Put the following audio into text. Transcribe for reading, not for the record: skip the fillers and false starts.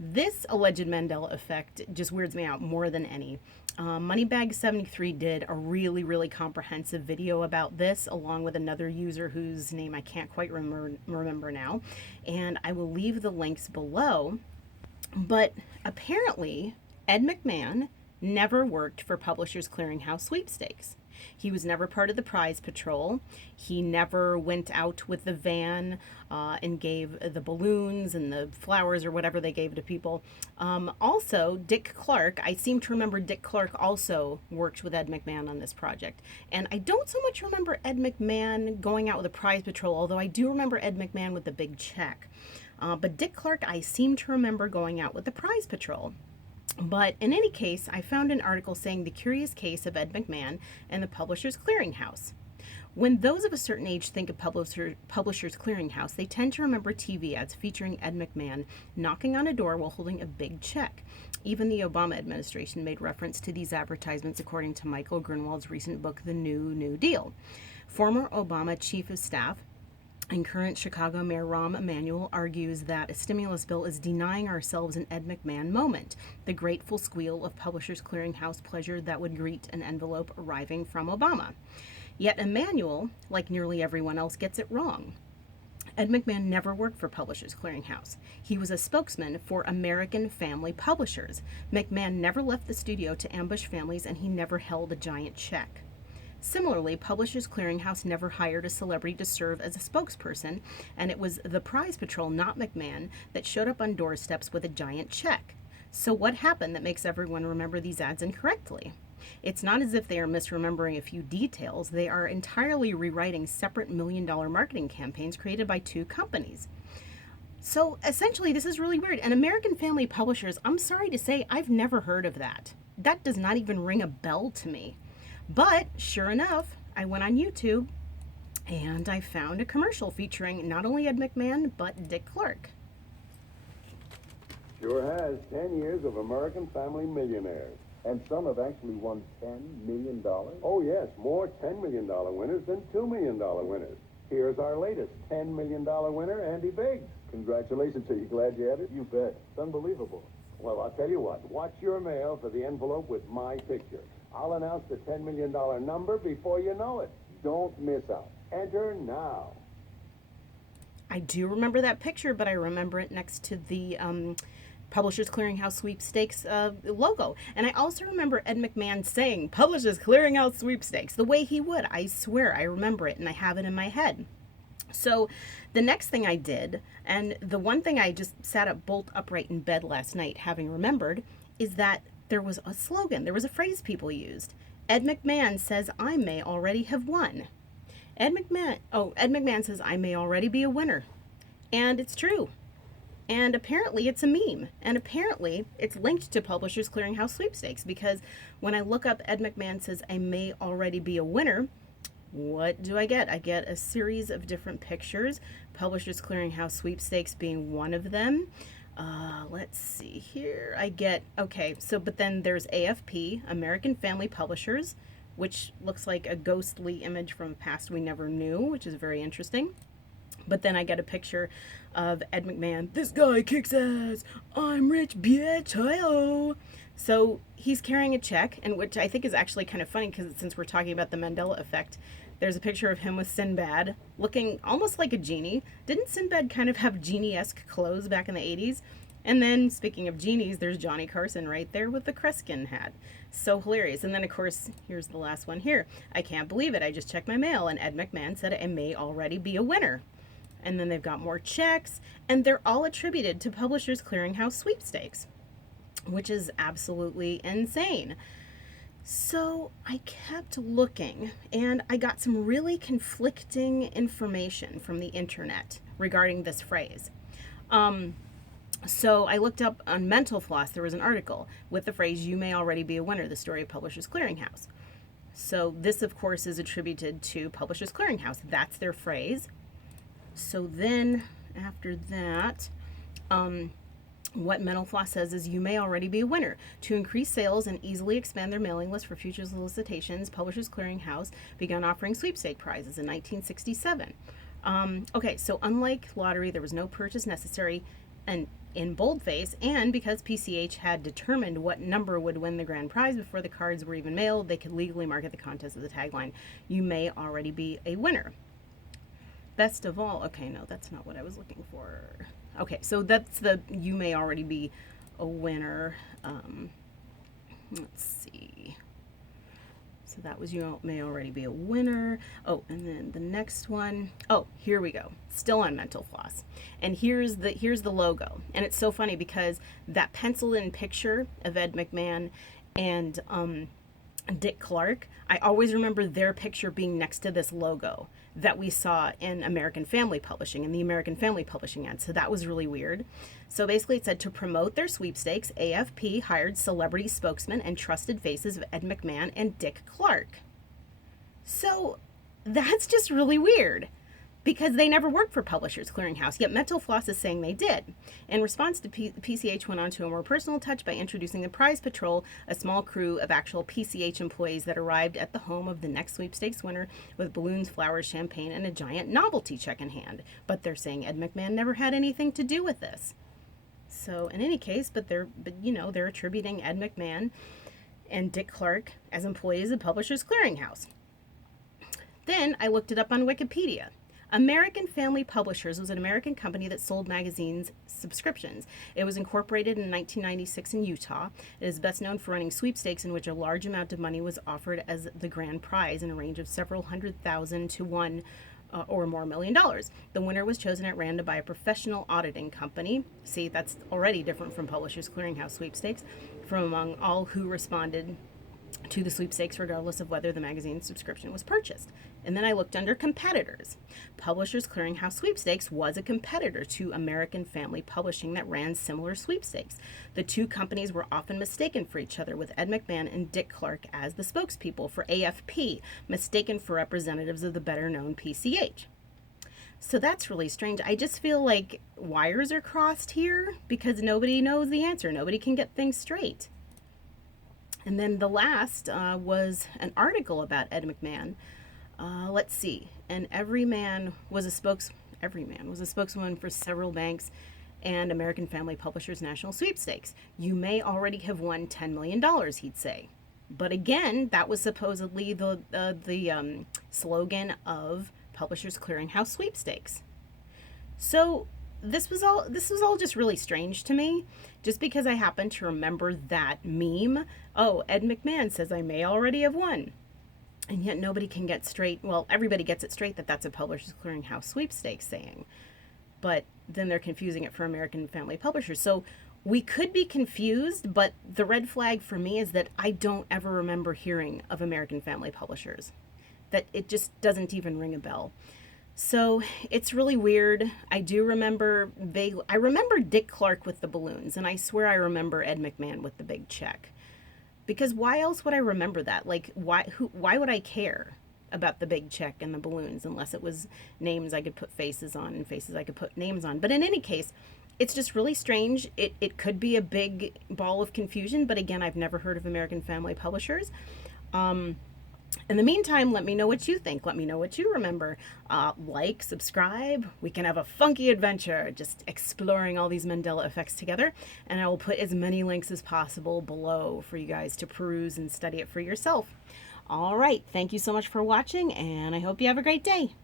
This alleged Mandela effect just weirds me out more than any. Moneybag73 did a really comprehensive video about this, along with another user whose name I can't quite remember now. And I will leave the links below. But apparently, Ed McMahon never worked for Publishers Clearinghouse Sweepstakes. He was never part of the prize patrol. He never went out with the van and gave the balloons and the flowers or whatever they gave to people. Also, Dick Clark, I seem to remember Dick Clark also worked with Ed McMahon on this project. And I don't so much remember Ed McMahon going out with a prize patrol, although I do remember Ed McMahon with the big check. But Dick Clark, I seem to remember going out with the prize patrol. But in any case, I found an article saying the curious case of Ed McMahon and the Publishers Clearinghouse. When those of a certain age think of Publishers Clearinghouse, they tend to remember TV ads featuring Ed McMahon knocking on a door while holding a big check. Even the Obama administration made reference to these advertisements, according to Michael Grunwald's recent book, The New Deal. Former Obama Chief of Staff and current Chicago Mayor Rahm Emanuel argues that a stimulus bill is denying ourselves an Ed McMahon moment, the grateful squeal of Publishers Clearinghouse pleasure that would greet an envelope arriving from Obama. Yet Emanuel, like nearly everyone else, gets it wrong. Ed McMahon never worked for Publishers Clearinghouse. He was a spokesman for American Family Publishers. McMahon never left the studio to ambush families, and he never held a giant check. Similarly, Publishers Clearinghouse never hired a celebrity to serve as a spokesperson, and it was the prize patrol, not McMahon, that showed up on doorsteps with a giant check. So what happened that makes everyone remember these ads incorrectly? It's not as if they are misremembering a few details. They are entirely rewriting separate million-dollar marketing campaigns created by two companies. So essentially, this is really weird. And American Family Publishers, I'm sorry to say, I've never heard of that. That does not even ring a bell to me. But sure enough, I went on YouTube and I found a commercial featuring not only Ed McMahon, but Dick Clark. Sure has. 10 years of American Family Millionaires. And some have actually won $10 million? Oh, yes. More $10 million winners than $2 million winners. Here's our latest $10 million winner, Andy Biggs. Congratulations. Are you glad you had it? You bet. It's unbelievable. Well, I'll tell you what. Watch your mail for the envelope with my picture. I'll announce the $10 million number before you know it. Don't miss out. Enter now. I do remember that picture, but I remember it next to the Publishers Clearinghouse Sweepstakes logo. And I also remember Ed McMahon saying, Publishers Clearinghouse Sweepstakes, the way he would. I swear, I remember it, and I have it in my head. So the next thing I did, and the one thing I just sat up bolt upright in bed last night having remembered, is that there was a slogan, there was a phrase people used. Ed McMahon says, I may already have won. Ed McMahon says, I may already be a winner. And it's true. And apparently it's a meme. And apparently it's linked to Publishers Clearinghouse Sweepstakes, because when I look up Ed McMahon says, I may already be a winner, what do I get? I get a series of different pictures, Publishers Clearinghouse Sweepstakes being one of them. Let's see here. I get, okay, so, but then there's AFP, American Family Publishers, which looks like a ghostly image from a past we never knew, which is very interesting. But then I get a picture of Ed McMahon. This guy kicks ass. I'm rich, bitch. Hi-oh. So he's carrying a check, and which I think is actually kind of funny, because since we're talking about the Mandela effect, there's a picture of him with Sinbad, looking almost like a genie. Didn't Sinbad kind of have genie-esque clothes back in the 80s? And then, speaking of genies, there's Johnny Carson right there with the Kreskin hat. So hilarious. And then, of course, here's the last one here. I can't believe it. I just checked my mail, and Ed McMahon said I may already be a winner. And then they've got more checks, and they're all attributed to Publishers Clearinghouse Sweepstakes, which is absolutely insane. So I kept looking, and I got some really conflicting information from the internet regarding this phrase. So I looked up on Mental Floss. There was an article with the phrase, you may already be a winner, the story of Publishers Clearinghouse. So this, of course, is attributed to Publishers Clearinghouse. That's their phrase. So then, after that, what Mental Floss says is, you may already be a winner. To increase sales and easily expand their mailing list for future solicitations, Publishers Clearinghouse began offering sweepstake prizes in 1967. Okay, so unlike lottery, there was no purchase necessary, and in boldface, and because PCH had determined what number would win the grand prize before the cards were even mailed, they could legally market the contest with the tagline, "You may already be a winner." Best of all, okay, no, that's not what I was looking for. Okay, so that's the "you may already be a winner." Let's see. So that was "you may already be a winner." Oh, and then the next one. Oh, here we go. Still on Mental Floss. And here's the logo. And it's so funny because that penciled in picture of Ed McMahon and Dick Clark, I always remember their picture being next to this logo that we saw in American Family Publishing, in the American Family Publishing ad. So that was really weird. So basically it said, to promote their sweepstakes, AFP hired celebrity spokesmen and trusted faces of Ed McMahon and Dick Clark. So that's just really weird, because they never worked for Publishers Clearinghouse, yet Mental Floss is saying they did. In response, to PCH went on to a more personal touch by introducing the Prize Patrol, a small crew of actual PCH employees that arrived at the home of the next sweepstakes winner with balloons, flowers, champagne, and a giant novelty check in hand. But they're saying Ed McMahon never had anything to do with this. So in any case, they're attributing Ed McMahon and Dick Clark as employees of Publishers Clearinghouse. Then I looked it up on Wikipedia. American Family Publishers was an American company that sold magazines subscriptions. It was incorporated in 1996 in Utah. It is best known for running sweepstakes in which a large amount of money was offered as the grand prize in a range of several $100,000 to $1 or more million. The winner was chosen at random by a professional auditing company. See, that's already different from Publishers Clearinghouse sweepstakes, from among all who responded to the sweepstakes, regardless of whether the magazine subscription was purchased. And then I looked under competitors. Publishers Clearinghouse Sweepstakes was a competitor to American Family Publishing that ran similar sweepstakes. The two companies were often mistaken for each other, with Ed McMahon and Dick Clark as the spokespeople for AFP, mistaken for representatives of the better-known PCH. So that's really strange. I just feel like wires are crossed here because nobody knows the answer. Nobody can get things straight. And then the last was an article about Ed McMahon. Let's see. And every man was a spokeswoman for several banks and American Family Publishers National Sweepstakes. You may already have won $10 million, he'd say. But again, that was supposedly the slogan of Publishers Clearinghouse Sweepstakes. So this was all just really strange to me, just because I happen to remember that meme. Oh, Ed McMahon says I may already have won. And yet nobody can get straight. Well, everybody gets it straight that that's a Publishers Clearinghouse sweepstakes saying. But then they're confusing it for American Family Publishers. So we could be confused, but the red flag for me is that I don't ever remember hearing of American Family Publishers. That it just doesn't even ring a bell. So it's really weird. I do remember I remember Dick Clark with the balloons, and I swear I remember Ed McMahon with the big check. Because why else would I remember that? Like, why would I care about the big check and the balloons unless it was names I could put faces on and faces I could put names on? But in any case, it's just really strange. It could be a big ball of confusion, but again, I've never heard of American Family Publishers. In the meantime, let me know what you think. Let me know what you remember. Like, subscribe. We can have a funky adventure just exploring all these Mandela effects together. And I will put as many links as possible below for you guys to peruse and study it for yourself. All right. Thank you so much for watching, and I hope you have a great day.